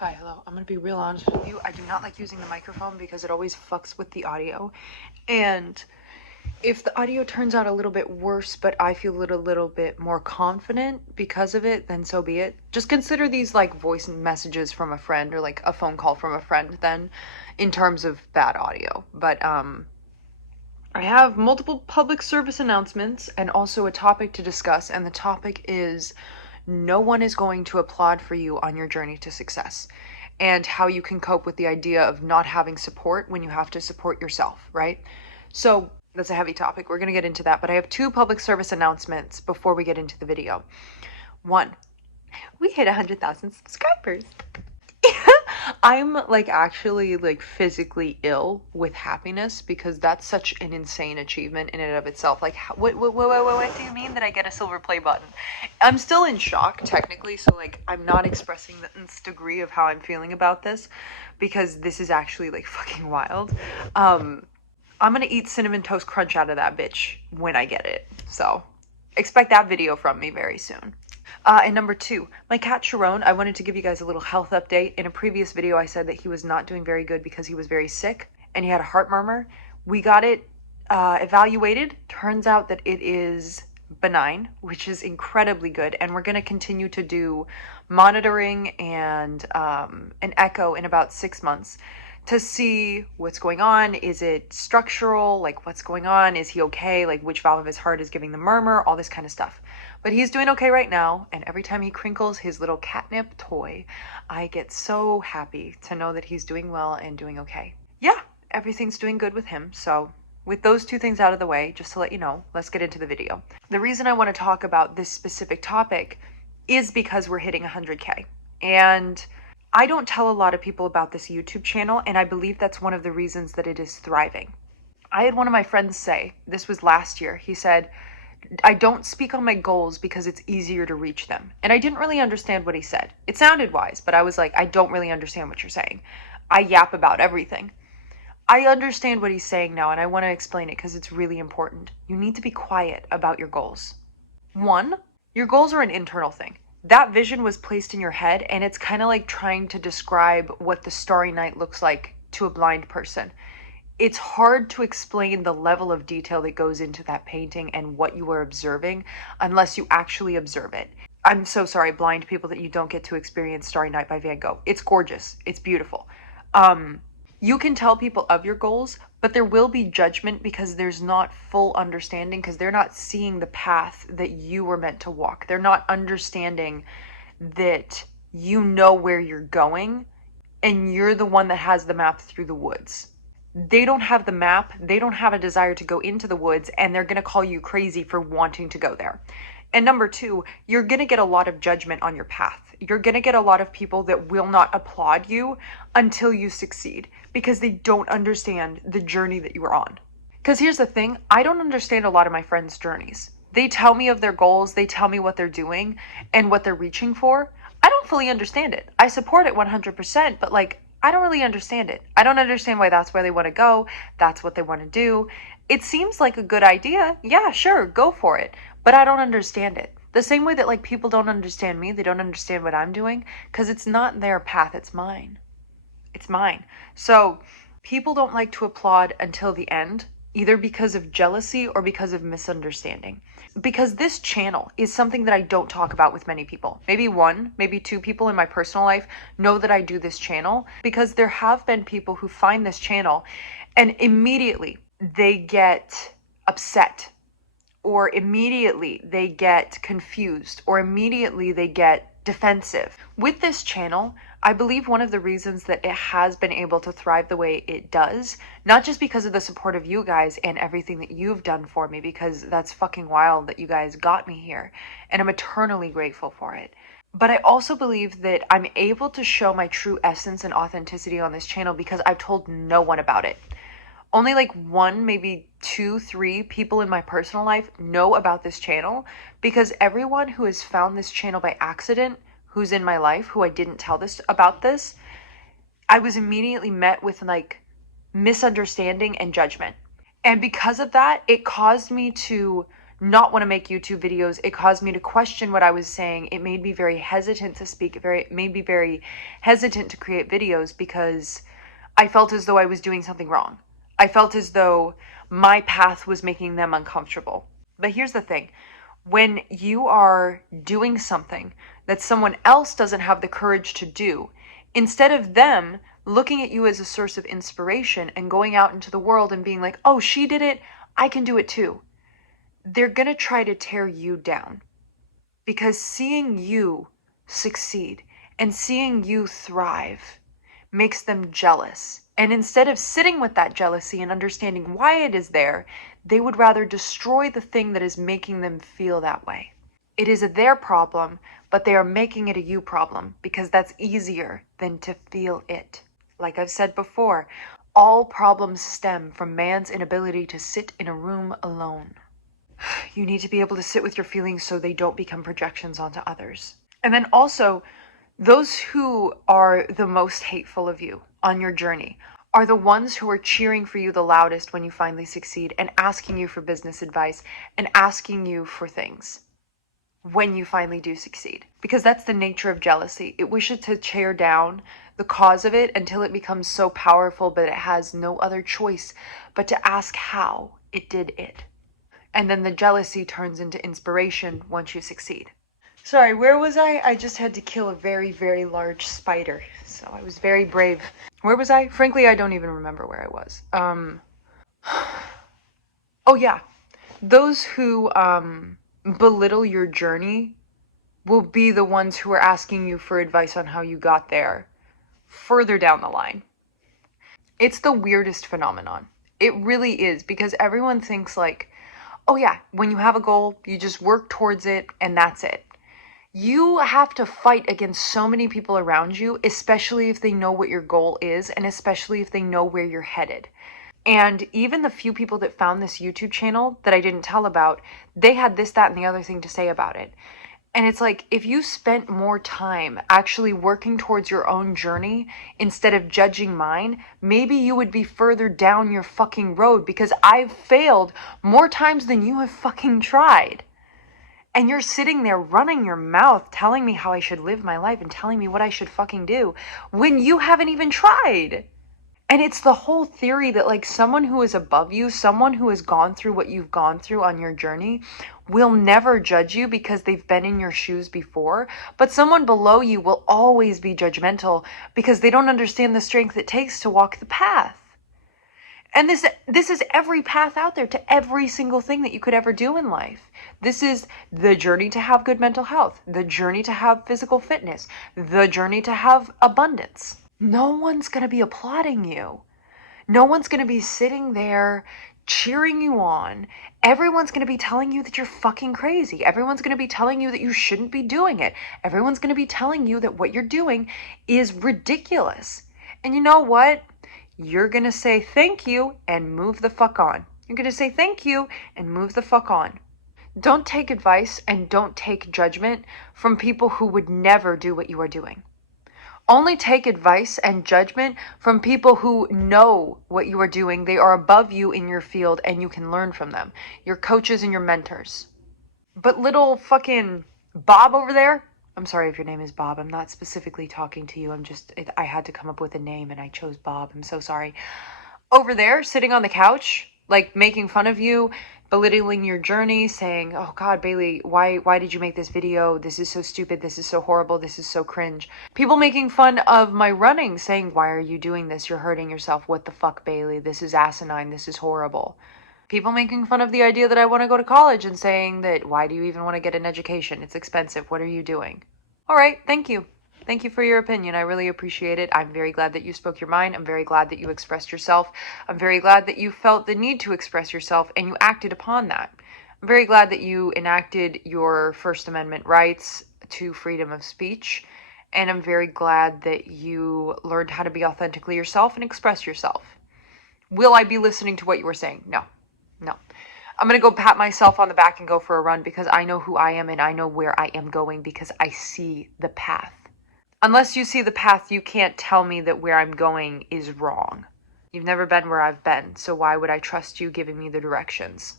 Hi, hello. I'm gonna be real honest with you. I do not like using the microphone because it always fucks with the audio. And if the audio turns out a little bit worse, but I feel it a little bit more confident because of it, then so be it. Just consider these like voice messages from a friend or like a phone call from a friend then in terms of bad audio. But I have multiple public service announcements and also a topic to discuss, and the topic is no one is going to applaud for you on your journey to success, and how you can cope with the idea of not having support when you have to support yourself, right? So that's a heavy topic. We're going to get into that, but I have two public service announcements before we get into the video. One, we hit 100,000 subscribers. I'm like actually like physically ill with happiness because that's such an insane achievement in and of itself. Like, what do you mean that I get a silver play button? I'm still in shock technically, so like I'm not expressing the nth degree of how I'm feeling about this because this is actually like fucking wild. I'm gonna eat Cinnamon Toast Crunch out of that bitch when I get it. So expect that video from me very soon. And number two, my cat Sharon, I wanted to give you guys a little health update. In a previous video, I said that he was not doing very good because he was very sick and he had a heart murmur. We got it evaluated. Turns out that it is benign, which is incredibly good. And we're going to continue to do monitoring and an echo in about 6 months to see what's going on. Is it structural? Like, what's going on? Is he okay? Like, which valve of his heart is giving the murmur? All this kind of stuff. But he's doing okay right now, and every time he crinkles his little catnip toy, I get so happy to know that he's doing well and doing okay. Yeah, everything's doing good with him. So with those two things out of the way, just to let you know, let's get into the video. The reason I want to talk about this specific topic is because we're hitting 100K. And I don't tell a lot of people about this YouTube channel, and I believe that's one of the reasons that it is thriving. I had one of my friends say, this was last year, he said, I don't speak on my goals because it's easier to reach them. And I didn't really understand what he said. It sounded wise, but I was like, I don't really understand what you're saying. I yap about everything. I understand what he's saying now, and I want to explain it because it's really important. You need to be quiet about your goals. One, your goals are an internal thing. That vision was placed in your head, and it's kind of like trying to describe what the starry night looks like to a blind person. It's hard to explain the level of detail that goes into that painting and what you are observing unless you actually observe it. I'm so sorry, blind people, that you don't get to experience Starry Night by Van Gogh. It's gorgeous. It's beautiful. You can tell people of your goals, but there will be judgment because there's not full understanding, because they're not seeing the path that you were meant to walk. They're not understanding that you know where you're going and you're the one that has the map through the woods. They don't have the map, they don't have a desire to go into the woods, and they're going to call you crazy for wanting to go there. And number two, you're going to get a lot of judgment on your path. You're going to get a lot of people that will not applaud you until you succeed because they don't understand the journey that you are on. Because here's the thing, I don't understand a lot of my friends' journeys. They tell me of their goals, they tell me what they're doing and what they're reaching for. I don't fully understand it. I support it 100%, but like, I don't really understand it. I don't understand why that's where they want to go. That's what they want to do. It seems like a good idea. Yeah, sure, go for it. But I don't understand it. The same way that like people don't understand me, they don't understand what I'm doing because it's not their path, it's mine. It's mine. So people don't like to applaud until the end, either because of jealousy or because of misunderstanding. Because this channel is something that I don't talk about with many people. Maybe one, maybe two people in my personal life know that I do this channel because there have been people who find this channel and immediately they get upset, or immediately they get confused, or immediately they get defensive. With this channel, I believe one of the reasons that it has been able to thrive the way it does, not just because of the support of you guys and everything that you've done for me, because that's fucking wild that you guys got me here, and I'm eternally grateful for it. But I also believe that I'm able to show my true essence and authenticity on this channel because I've told no one about it. Only like one, maybe two, three people in my personal life know about this channel because everyone who has found this channel by accident, who's in my life, who I didn't tell this about this, I was immediately met with like misunderstanding and judgment. And because of that, it caused me to not want to make YouTube videos. It caused me to question what I was saying. It made me very hesitant to speak. It made me very hesitant to create videos because I felt as though I was doing something wrong. I felt as though my path was making them uncomfortable. But here's the thing. When you are doing something that someone else doesn't have the courage to do, instead of them looking at you as a source of inspiration and going out into the world and being like, oh, she did it, I can do it too, they're going to try to tear you down. Because seeing you succeed and seeing you thrive makes them jealous. And instead of sitting with that jealousy and understanding why it is there, they would rather destroy the thing that is making them feel that way. It is a their problem, but they are making it a you problem because that's easier than to feel it. Like I've said before, all problems stem from man's inability to sit in a room alone. You need to be able to sit with your feelings so they don't become projections onto others. And then also, those who are the most hateful of you on your journey are the ones who are cheering for you the loudest when you finally succeed and asking you for business advice and asking you for things when you finally do succeed. Because that's the nature of jealousy. It wishes to tear down the cause of it until it becomes so powerful that it has no other choice but to ask how it did it. And then the jealousy turns into inspiration once you succeed. Sorry, where was I? I just had to kill a very, very large spider. So I was very brave. Where was I? Frankly, I don't even remember where I was. Oh yeah. Those who belittle your journey will be the ones who are asking you for advice on how you got there further down the line. It's the weirdest phenomenon. It really is, because everyone thinks like, oh yeah, when you have a goal, you just work towards it and that's it. You have to fight against so many people around you, especially if they know what your goal is and especially if they know where you're headed. And even the few people that found this YouTube channel that I didn't tell about, they had this, that, and the other thing to say about it. And it's like, if you spent more time actually working towards your own journey instead of judging mine, maybe you would be further down your fucking road, because I've failed more times than you have fucking tried. And you're sitting there running your mouth telling me how I should live my life and telling me what I should fucking do when you haven't even tried. And it's the whole theory that like someone who is above you, someone who has gone through what you've gone through on your journey, will never judge you because they've been in your shoes before. But someone below you will always be judgmental because they don't understand the strength it takes to walk the path. And this is every path out there to every single thing that you could ever do in life. This is the journey to have good mental health, the journey to have physical fitness, the journey to have abundance. No one's going to be applauding you. No one's going to be sitting there cheering you on. Everyone's going to be telling you that you're fucking crazy. Everyone's going to be telling you that you shouldn't be doing it. Everyone's going to be telling you that what you're doing is ridiculous. And you know what? You're going to say thank you and move the fuck on. You're going to say thank you and move the fuck on. Don't take advice and don't take judgment from people who would never do what you are doing. Only take advice and judgment from people who know what you are doing. They are above you in your field and you can learn from them. Your coaches and your mentors. But little fucking Bob over there, I'm sorry if your name is Bob. I'm not specifically talking to you. I had to come up with a name and I chose Bob. I'm so sorry. Over there, sitting on the couch, like making fun of you, belittling your journey, saying, oh God, Bailey, why did you make this video? This is so stupid. This is so horrible. This is so cringe. People making fun of my running, saying, why are you doing this? You're hurting yourself. What the fuck, Bailey? This is asinine. This is horrible. People making fun of the idea that I want to go to college and saying that, why do you even want to get an education? It's expensive. What are you doing? All right, thank you. Thank you for your opinion. I really appreciate it. I'm very glad that you spoke your mind. I'm very glad that you expressed yourself. I'm very glad that you felt the need to express yourself and you acted upon that. I'm very glad that you enacted your First Amendment rights to freedom of speech. And I'm very glad that you learned how to be authentically yourself and express yourself. Will I be listening to what you were saying? No. I'm going to go pat myself on the back and go for a run because I know who I am and I know where I am going because I see the path. Unless you see the path, you can't tell me that where I'm going is wrong. You've never been where I've been, so why would I trust you giving me the directions?